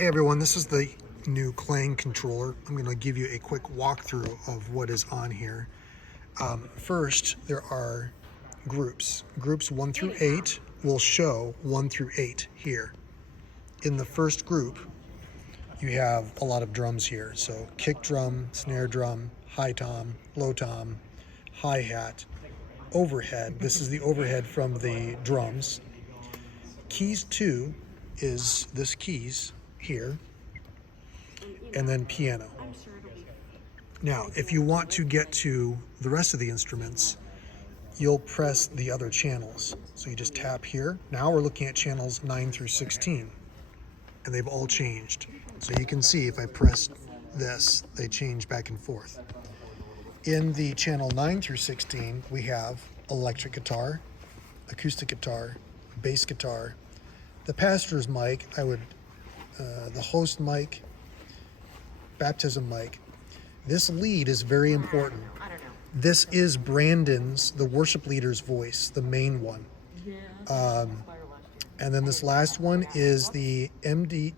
Hey everyone, this is the new Klang controller. I'm going to give you a quick walkthrough of what is on here. First, there are groups. Groups 1 through 8 will show 1 through 8 here. In the first group, you have a lot of drums here. So kick drum, snare drum, high tom, low tom, hi-hat, overhead. This is the overhead from the drums. Keys 2 is this keys here, and then piano. Now, if you want to get to the rest of the instruments, you'll press the other channels. So you just tap here. Now we're looking at channels 9 through 16, and they've all changed. So you can see if I press this, they change back and forth. In the channel 9 through 16, we have electric guitar, acoustic guitar, bass guitar, the pastor's mic, the host mic, baptism mic. This lead is very important. This is Brandon's, the worship leader's voice, the main one. And then this last one is the MD,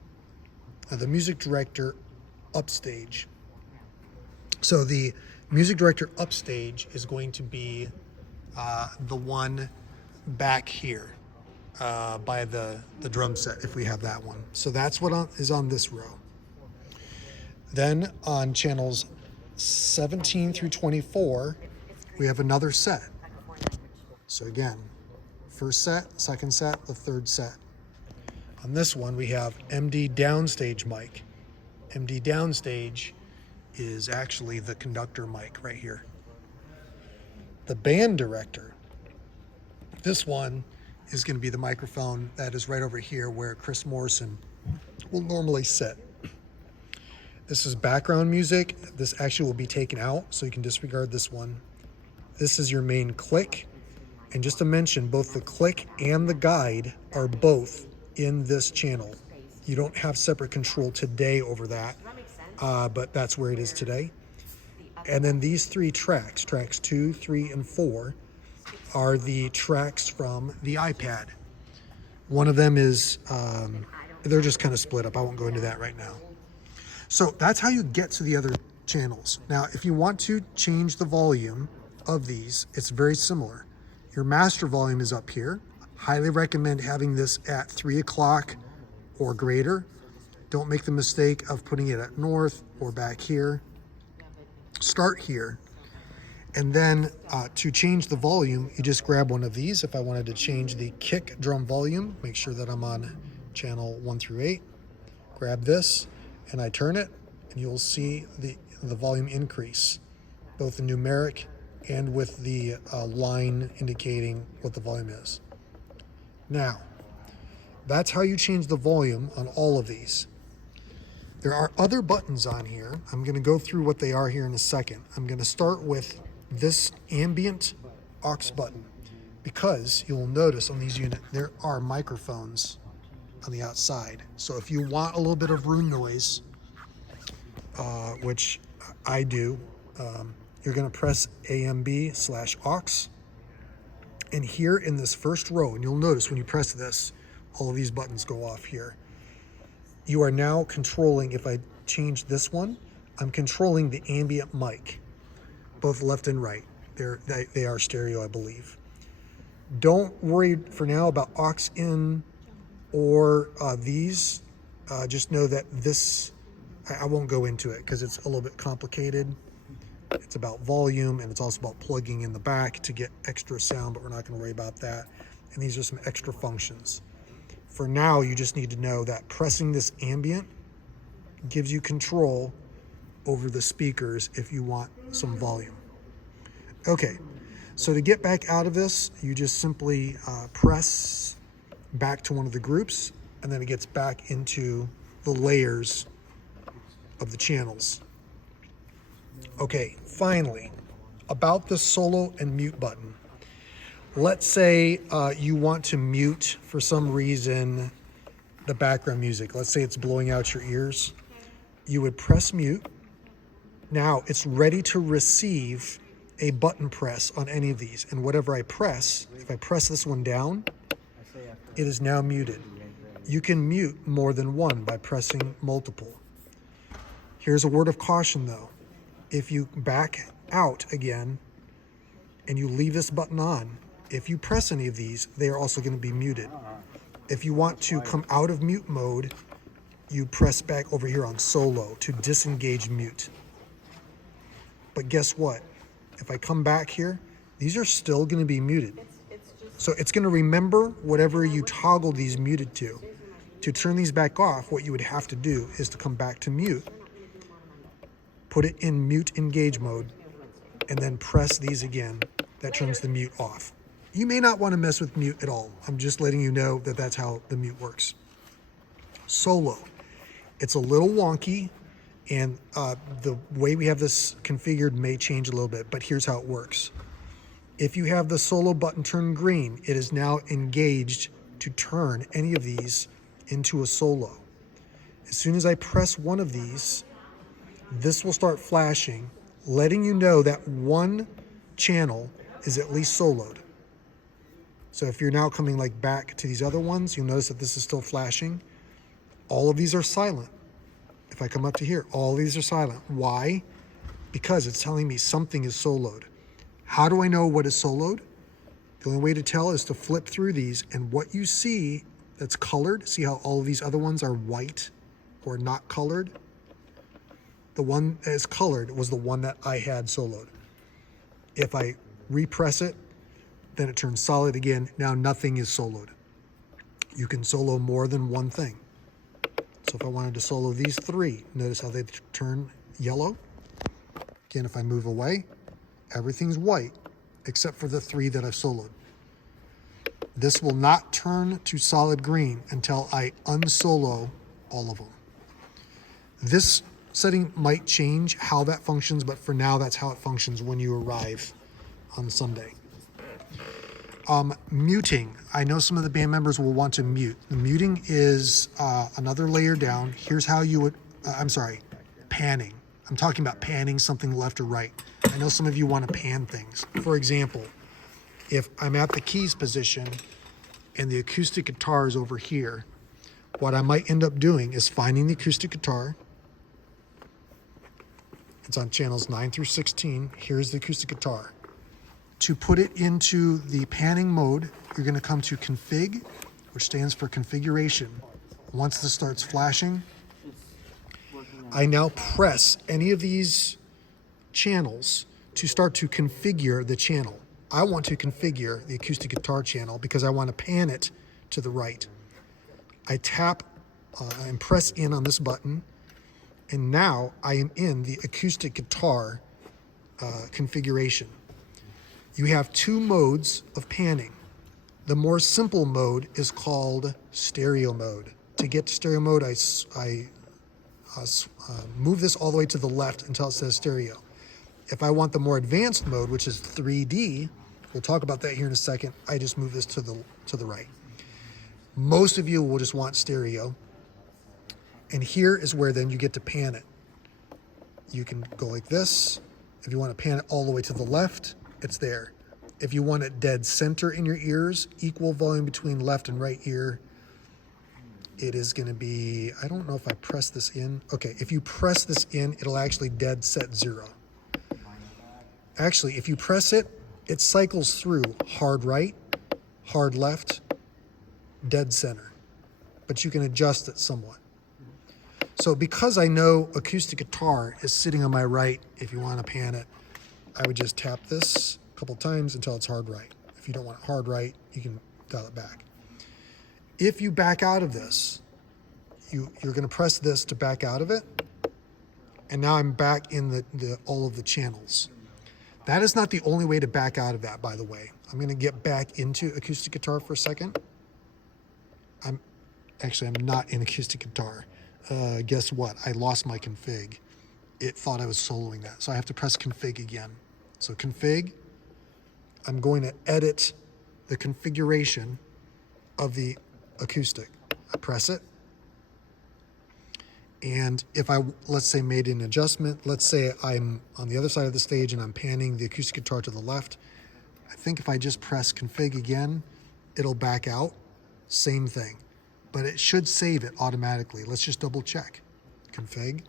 the music director upstage. So the music director upstage is going to be the one back here by the drum set, if we have that one. So that's what is on this row. Then on channels 17 through 24, we have another set. So again, first set, second set, the third set. On this one, we have MD downstage mic. MD downstage is actually the conductor mic right here. The band director, this one is going to be the microphone that is right over here where Chris Morrison will normally sit. This is background music. This actually will be taken out, so you can disregard this one. This is your main click. And just to mention, both the click and the guide are both in this channel. You don't have separate control today over that, but that's where it is today. And then these three tracks, tracks 2, 3, and 4, are the tracks from the iPad. One of them is, they're just kind of split up. I won't go into that right now. So that's how you get to the other channels. Now, if you want to change the volume of these, it's very similar. Your master volume is up here. Highly recommend having this at 3 o'clock or greater. Don't make the mistake of putting it at north or back here. Start here. And then to change the volume, you just grab one of these. If I wanted to change the kick drum volume, make sure that I'm on channel 1 through 8. Grab this and I turn it, and you'll see the volume increase, both the numeric and with the line indicating what the volume is. Now, that's how you change the volume on all of these. There are other buttons on here. I'm going to go through what they are here in a second. I'm going to start with this ambient aux button, because you will notice on these units there are microphones on the outside. So if you want a little bit of room noise, which I do, you're going to press AMB/aux. And here in this first row, and you'll notice when you press this, all of these buttons go off here. You are now controlling, if I change this one, I'm controlling the ambient mic, both left and right. They are stereo, I believe. Don't worry for now about aux in or these. Just know that this, I won't go into it because it's a little bit complicated. It's about volume, and it's also about plugging in the back to get extra sound, but we're not going to worry about that. And these are some extra functions. For now, you just need to know that pressing this ambient gives you control over the speakers if you want some volume. Okay, so to get back out of this, you just simply press back to one of the groups, and then it gets back into the layers of the channels. Okay, finally, about the solo and mute button. Let's say you want to mute, for some reason, the background music. Let's say it's blowing out your ears. You would press mute. Now it's ready to receive a button press on any of these. And whatever I press, if I press this one down, it is now muted. You can mute more than one by pressing multiple. Here's a word of caution though. If you back out again and you leave this button on, if you press any of these, they are also going to be muted. If you want to come out of mute mode, you press back over here on solo to disengage mute. But guess what? If I come back here, these are still going to be muted. So it's going to remember whatever you toggle these muted to. To turn these back off, what you would have to do is to come back to mute, put it in mute engage mode, and then press these again. That turns the mute off. You may not want to mess with mute at all. I'm just letting you know that that's how the mute works. Solo. It's a little wonky, and the way we have this configured may change a little bit, but here's how it works. If you have the solo button turned green, it is now engaged to turn any of these into a solo. As soon as I press one of these, this will start flashing, letting you know that one channel is at least soloed. So if you're now coming like back to these other ones, you'll notice that this is still flashing. All of these are silent. If I come up to here, all of these are silent. Why? Because it's telling me something is soloed. How do I know what is soloed? The only way to tell is to flip through these, and what you see that's colored, see how all of these other ones are white or not colored? The one that is colored was the one that I had soloed. If I repress it, then it turns solid again. Now nothing is soloed. You can solo more than one thing. So if I wanted to solo these three, notice how they turn yellow. Again, if I move away, everything's white except for the three that I've soloed. This will not turn to solid green until I unsolo all of them. This setting might change how that functions, but for now, that's how it functions when you arrive on Sunday. Muting. I know some of the band members will want to mute. The muting is another layer down. Here's how you would, panning. I'm talking about panning something left or right. I know some of you want to pan things. For example, if I'm at the keys position and the acoustic guitar is over here, what I might end up doing is finding the acoustic guitar. It's on channels 9 through 16. Here's the acoustic guitar. To put it into the panning mode, you're going to come to config, which stands for configuration. Once this starts flashing, I now press any of these channels to start to configure the channel. I want to configure the acoustic guitar channel because I want to pan it to the right. I tap and press in on this button, and now I am in the acoustic guitar configuration. You have two modes of panning. The more simple mode is called stereo mode. To get to stereo mode, I move this all the way to the left until it says stereo. If I want the more advanced mode, which is 3D, we'll talk about that here in a second, I just move this to the right. Most of you will just want stereo. And here is where then you get to pan it. You can go like this. If you want to pan it all the way to the left, it's there. If you want it dead center in your ears, equal volume between left and right ear, it is going to be, I don't know if I press this in. Okay, if you press this in, it'll actually dead set 0. Actually, if you press it, it cycles through hard right, hard left, dead center. But you can adjust it somewhat. So because I know acoustic guitar is sitting on my right, if you want to pan it, I would just tap this a couple times until it's hard right. If you don't want it hard right, you can dial it back. If you back out of this, you're going to press this to back out of it. And now I'm back in all of the channels. That is not the only way to back out of that, by the way. I'm going to get back into acoustic guitar for a second. I'm not in acoustic guitar. Guess what? I lost my config. It thought I was soloing that. So I have to press config again. So config, I'm going to edit the configuration of the acoustic. I press it. And if I, let's say, made an adjustment, let's say I'm on the other side of the stage and I'm panning the acoustic guitar to the left, I think if I just press config again, it'll back out. Same thing. but it should save it automatically. Let's just double check. Config,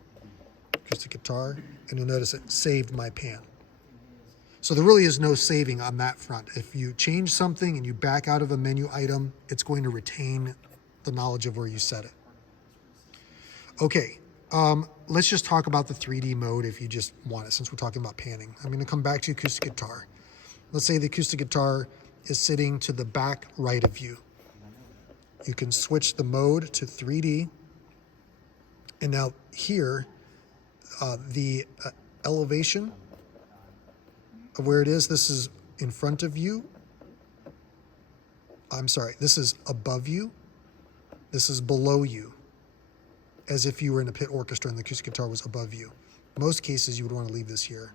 acoustic guitar, and you'll notice it saved my pan. So there really is no saving on that front. If you change something and you back out of a menu item, it's going to retain the knowledge of where you set it. Okay, let's just talk about the 3D mode if you just want it, since we're talking about panning. I'm gonna come back to acoustic guitar. Let's say the acoustic guitar is sitting to the back right of you. You can switch the mode to 3D. And now here, the elevation of where it is, this is in front of you. I'm sorry, this is above you. This is below you, as if you were in a pit orchestra and the acoustic guitar was above you. Most cases you would want to leave this here.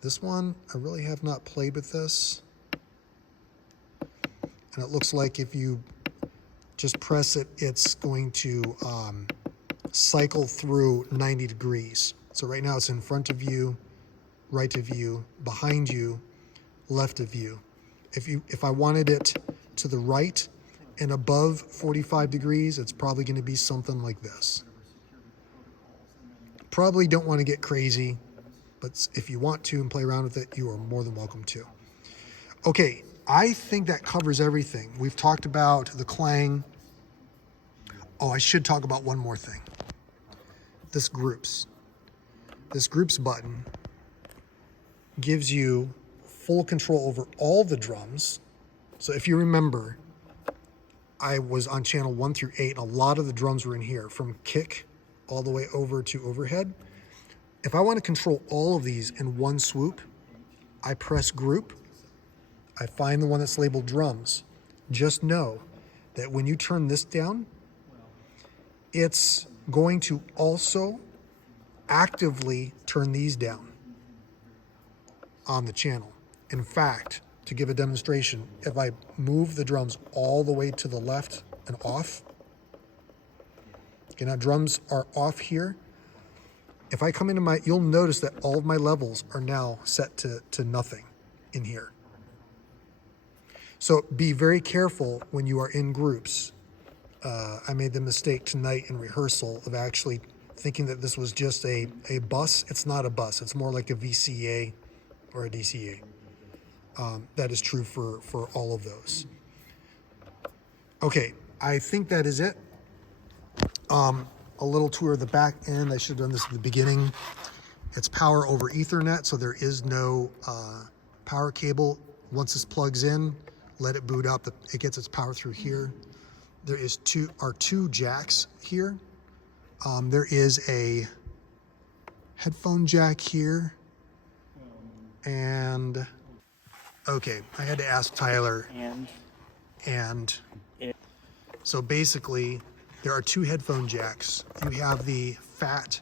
This one, I really have not played with this. And it looks like if you just press it, it's going to cycle through 90 degrees. So right now it's in front of you, right of you, behind you, left of you. If I wanted it to the right and above 45 degrees, it's probably going to be something like this. Probably don't want to get crazy, but if you want to and play around with it, you are more than welcome to. Okay, I think that covers everything. We've talked about the Klang. Oh, I should talk about one more thing. This groups button gives you full control over all the drums. So if you remember, I was on channel 1 through 8, and a lot of the drums were in here, from kick all the way over to overhead. If I want to control all of these in one swoop, I press group, I find the one that's labeled drums. Just know that when you turn this down, it's going to also actively turn these down on the channel. In fact, to give a demonstration, if I move the drums all the way to the left and off, okay, now drums are off here. If I come into you'll notice that all of my levels are now set to nothing in here. So be very careful when you are in groups. I made the mistake tonight in rehearsal of actually thinking that this was just a bus. It's not a bus. It's more like a VCA or a DCA. That is true for all of those. Okay, I think that is it. A little tour of the back end. I should have done this at the beginning. It's power over Ethernet, so there is no power cable. Once this plugs in, let it boot up. It gets its power through here. There is two jacks here. There is a headphone jack here. And, okay, I had to ask Tyler. And so basically, there are two headphone jacks. You have the fat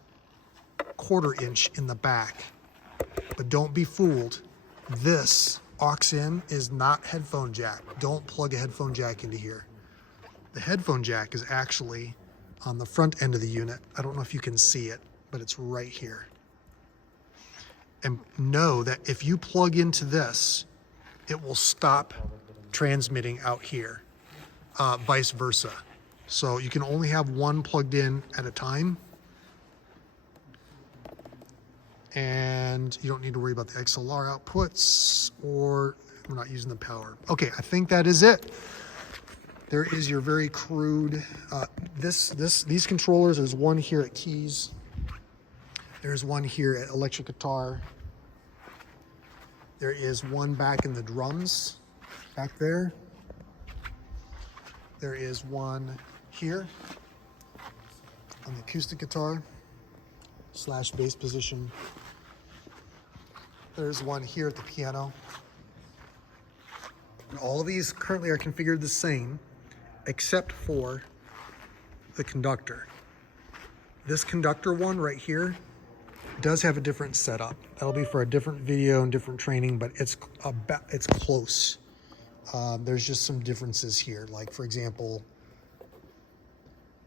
1/4 inch in the back, but don't be fooled. This aux in is not headphone jack. Don't plug a headphone jack into here. The headphone jack is actually on the front end of the unit. I don't know if you can see it, but it's right here. And know that if you plug into this, it will stop transmitting out here, vice versa. So you can only have one plugged in at a time. And you don't need to worry about the XLR outputs, or we're not using the power. Okay, I think that is it. There is your very crude, these controllers. There's one here at keys. There's one here at electric guitar. There is one back in the drums, back there. There is one here on the acoustic guitar / bass position. There's one here at the piano. And all of these currently are configured the same, except for the conductor. This conductor one right here does have a different setup. That'll be for a different video and different training, but it's close. There's just some differences here. Like, for example,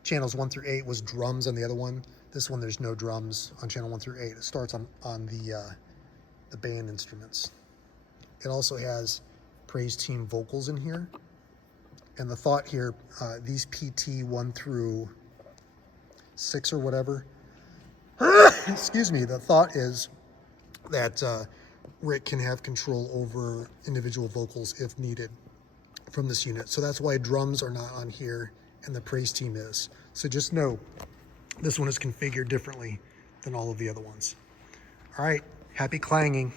channels 1 through 8 was drums on the other one. This one, there's no drums on channel 1 through 8. It starts on the band instruments. It also has Praise Team vocals in here. And the thought here, these PT 1 through 6 or whatever, excuse me, the thought is that Rick can have control over individual vocals if needed from this unit. So that's why drums are not on here and the praise team is. So just know this one is configured differently than all of the other ones. All right, happy clanging.